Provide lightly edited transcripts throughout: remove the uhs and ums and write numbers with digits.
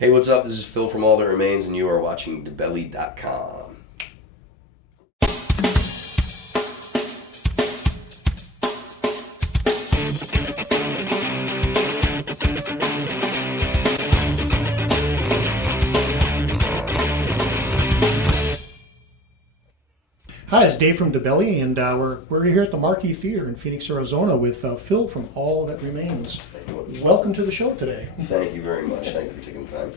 Hey, what's up? This is Phil from All That Remains, and you are watching DaBelly.com. Hi, it's Dave from DaBelly, and we're here at the Marquee Theater in Phoenix, Arizona with Phil from All That Remains. Welcome to the show today. Thank you very much. Thank you for taking the time.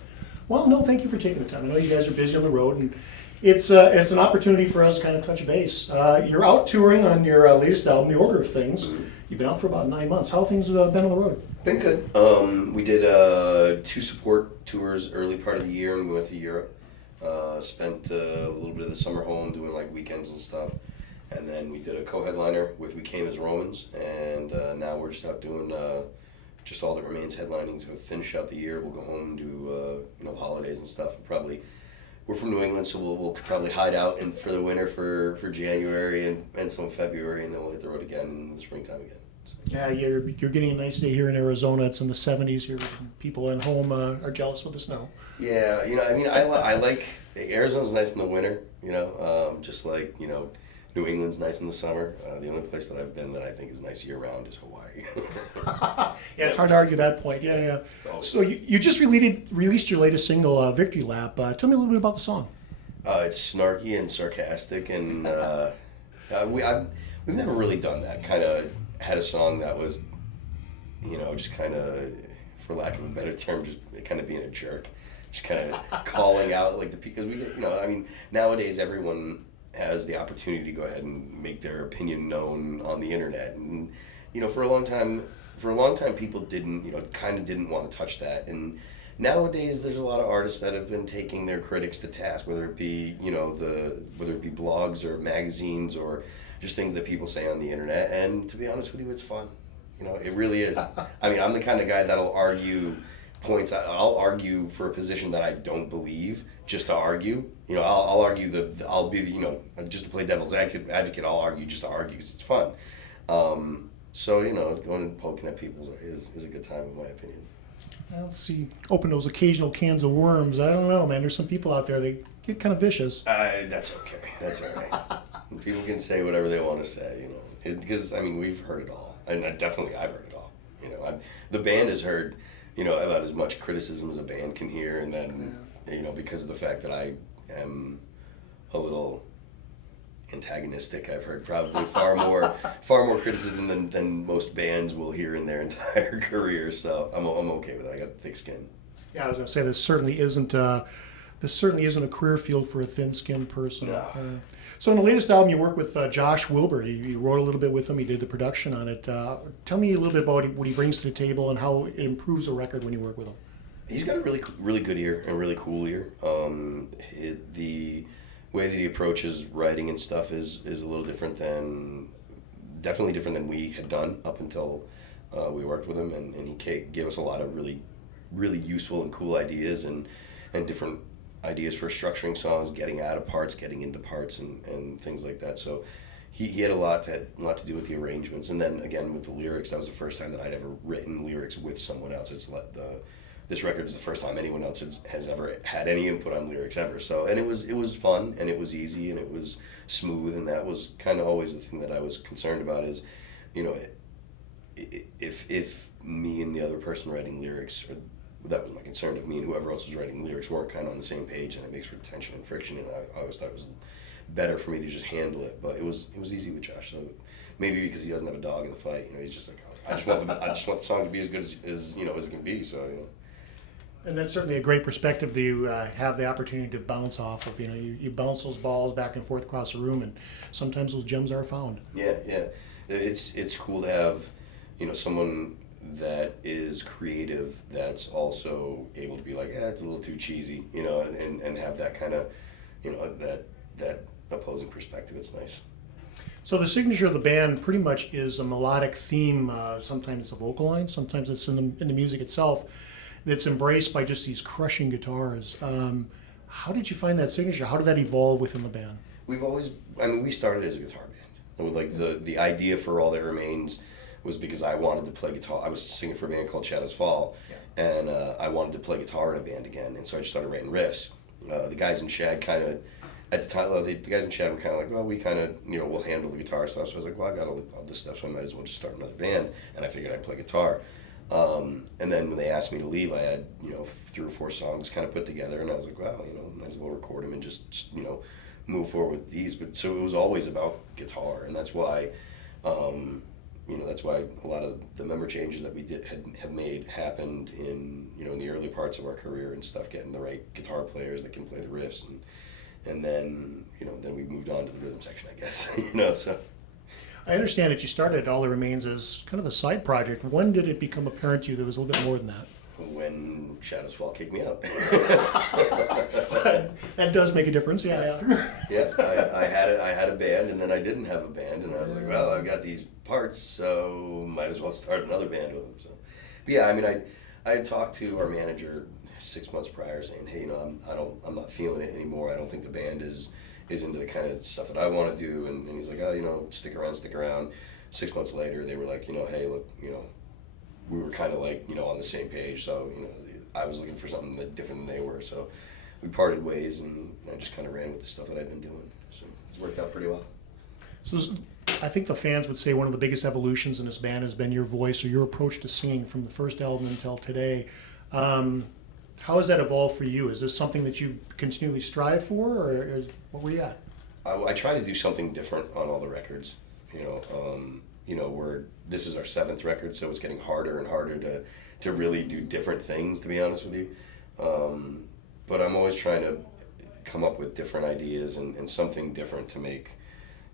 Well, no, thank you for taking the time. I know you guys are busy on the road, and it's an opportunity for us to kind of touch base. You're out touring on your latest album, The Order of Things. Mm-hmm. You've been out for about 9 months. How have things been on the road? Been good. We did 2 support tours early part of the year, and we went to Europe. Spent a little bit of the summer home doing like weekends and stuff. And then we did a co-headliner with We Came as Romans, and now we're just out doing just All That Remains headlining to finish out the year. We'll go home, do holidays and stuff. We're from New England, so we'll probably hide out for the winter for January and some February, and then we'll hit the road again in the springtime again. So. Yeah, you're getting a nice day here in Arizona. It's in the 70s here. People at home are jealous with the snow. Yeah, I like Arizona's nice in the winter. Just like New England's nice in the summer. The only place that I've been that I think is nice year round is Hawaii. Yeah, it's hard to argue that point. Yeah. So you just released your latest single, Victory Lap. Tell me a little bit about the song. It's snarky and sarcastic, and we've never really done that. Kind of had a song that was, just kind of, for lack of a better term, just kind of being a jerk, just kind of calling out because we get, nowadays everyone has the opportunity to go ahead and make their opinion known on the internet, and for a long time people didn't want to touch that, and nowadays there's a lot of artists that have been taking their critics to task, whether it be whether it be blogs or magazines or just things that people say on the internet, and to be honest with you, it's fun. It really is. I'm the kind of guy that'll argue points. I'll argue for a position that I don't believe just to argue. I'll argue I'll be just to play devil's advocate. I'll argue just to argue because it's fun. So going and poking at people is a good time in my opinion. Let's see. Open those occasional cans of worms. I don't know, man. There's some people out there they get kind of vicious. That's okay. That's all right. People can say whatever they want to say, because we've heard it all, and I've heard it all. The band has heard, about as much criticism as a band can hear, and then because of the fact that I am a little antagonistic, I've heard probably far more criticism than most bands will hear in their entire career. So I'm okay with it. I got thick skin. Yeah, I was going to say this certainly isn't a career field for a thin-skinned person. No. So in the latest album, you worked with Josh Wilber. You wrote a little bit with him. You did the production on it. Tell me a little bit about what he brings to the table and how it improves a record when you work with him. He's got a really good ear and really cool ear. The way that he approaches writing and stuff is a little definitely different than we had done up until we worked with him, and he gave us a lot of really useful and cool ideas and different ideas for structuring songs, getting out of parts, getting into parts, and things like that. So he had a lot to do with the arrangements, and then again with the lyrics. That was the first time that I'd ever written lyrics with someone else. This record is the first time anyone else has ever had any input on lyrics ever. So, and it was fun, and it was easy, and it was smooth, and that was kind of always the thing that I was concerned about is, if me and the other person writing lyrics, or that was my concern, if me and whoever else was writing lyrics weren't kind of on the same page, and it makes for tension and friction, and I always thought it was better for me to just handle it. But it was easy with Josh. So maybe because he doesn't have a dog in the fight, he's just like, I just want the song to be as good as it can be. So And that's certainly a great perspective that you have the opportunity to bounce off of. You bounce those balls back and forth across the room, and sometimes those gems are found. Yeah. It's cool to have, someone that is creative that's also able to be like, it's a little too cheesy, and have that kind of, that opposing perspective. It's nice. So the signature of the band pretty much is a melodic theme. Sometimes it's a vocal line, sometimes it's in the music itself. That's embraced by just these crushing guitars. How did you find that signature? How did that evolve within the band? We started as a guitar band. With the idea for All That Remains was because I wanted to play guitar. I was singing for a band called Shadows Fall, and I wanted to play guitar in a band again, and so I just started writing riffs. The guys in Shad kind of, at the time, the guys in Shad were kind of like, well, we kind of, we'll handle the guitar stuff. So I was like, well, I got all this stuff, so I might as well just start another band, and I figured I'd play guitar. And then when they asked me to leave, I had, 3 or 4 songs kind of put together, and I was like, well, might as well record them and just, move forward with these. But so it was always about guitar, and that's why, that's why a lot of the member changes that we have made happened in, in the early parts of our career and stuff, getting the right guitar players that can play the riffs, and then, then we moved on to the rhythm section, I guess, so. I understand that you started All That Remains as kind of a side project. When did it become apparent to you there was a little bit more than that? When Shadows Fall kicked me out. That does make a difference, yeah. Yeah, I had a band, and then I didn't have a band, and I was like, well, I've got these parts, so might as well start another band with them. So, but yeah, I mean, I had talked to our manager 6 months prior, saying, hey, I'm not feeling it anymore. I don't think the band is into the kind of stuff that I want to do, and he's like, oh, stick around. 6 months later, they were like, hey, look, we were kind of like, on the same page, so, I was looking for something that different than they were, so we parted ways, and I just kind of ran with the stuff that I'd been doing, so it's worked out pretty well. So I think the fans would say one of the biggest evolutions in this band has been your voice or your approach to singing from the first album until today. How has that evolved for you? Is this something that you continually strive for, or what were you at? I try to do something different on all the records, this is our 7th record, so it's getting harder and harder to really do different things, to be honest with you. But I'm always trying to come up with different ideas and something different to make,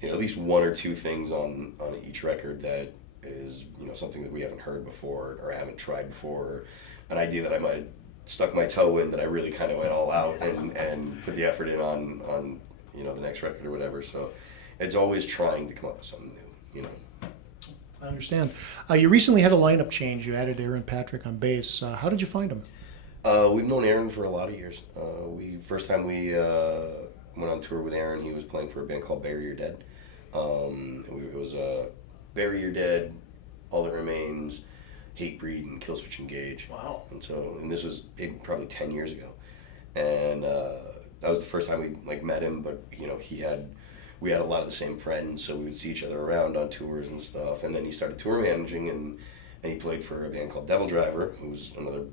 at least 1 or 2 things on each record that is, something that we haven't heard before or haven't tried before, or an idea that I might have stuck my toe in that I really kind of went all out and put the effort in on the next record or whatever. So it's always trying to come up with something new, I understand. You recently had a lineup change. You added Aaron Patrick on bass. How did you find him? We've known Aaron for a lot of years. First time we went on tour with Aaron, he was playing for a band called Bury Your Dead. It was Bury Your Dead, All That Remains, Hatebreed, and Killswitch Engage. Wow. And this was probably 10 years ago. And that was the first time we met him, but we had a lot of the same friends, so we would see each other around on tours and stuff. And then he started tour managing, and he played for a band called Devil Driver, who was another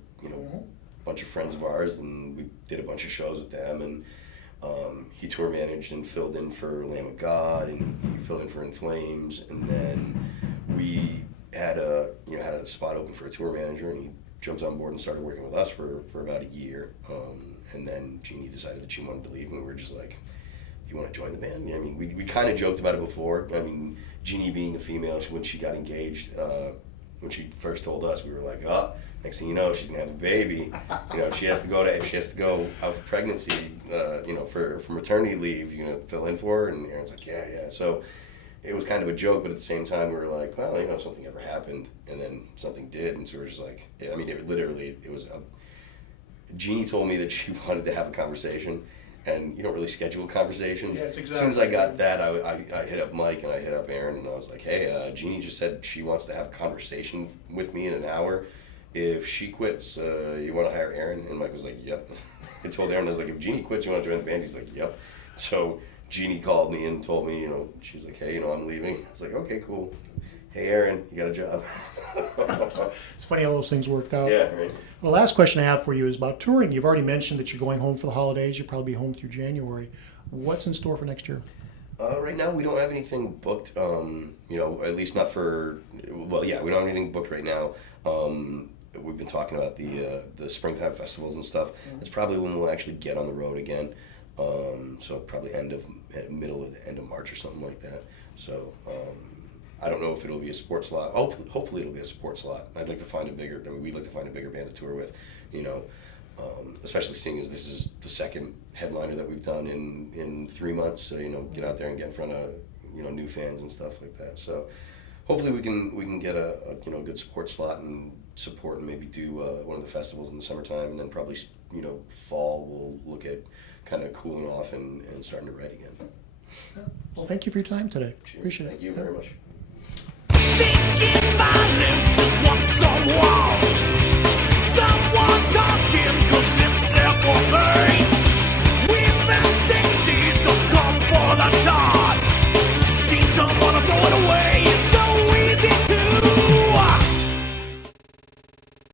bunch of friends of ours, and we did a bunch of shows with them. And he tour managed and filled in for Lamb of God, and he filled in for In Flames. And then we had a spot open for a tour manager, and he jumped on board and started working with us for about a year. And then Jeannie decided that she wanted to leave, and we were just like, you want to join the band? I mean, we kind of joked about it before. I mean, Jeannie being a female, when she got engaged, when she first told us, we were like, oh, next thing you know, she's gonna have a baby. If she has to go out for pregnancy, for maternity leave, fill in for her. And Aaron's like, yeah. So it was kind of a joke, but at the same time, we were like, well, if something ever happened, and then something did, and so we're just like, I mean, it was. Jeannie told me that she wanted to have a conversation. And you don't really schedule conversations. Yes, exactly. As soon as I got that, I hit up Mike and I hit up Aaron, and I was like, hey, Jeannie just said she wants to have a conversation with me in an hour. If she quits, you want to hire Aaron? And Mike was like, yep. I told Aaron, I was like, if Jeannie quits, you want to join the band? He's like, yep. So Jeannie called me and told me, she's like, hey, I'm leaving. I was like, okay, cool. Hey, Aaron, you got a job. It's funny how those things worked out. Yeah, right. Well, the last question I have for you is about touring. You've already mentioned that you're going home for the holidays. You'll probably be home through January. What's in store for next year? Right now, we don't have anything booked, at least not for, we don't have anything booked right now. We've been talking about the springtime festivals and stuff. That's probably when we'll actually get on the road again. So probably end of March or something like that. So I don't know if it'll be a sports slot. Hopefully it'll be a sports slot. We'd like to find a bigger band to tour with, especially seeing as this is the second headliner that we've done in 3 months. So, get out there and get in front of, new fans and stuff like that. So hopefully we can get a good sports slot and support and maybe do one of the festivals in the summertime, and then probably, fall we'll look at kind of cooling off and starting to write again. Well, thank you for your time today. Sure. Appreciate it. Thank you very much. Thinking my lips is once on walls. Someone talking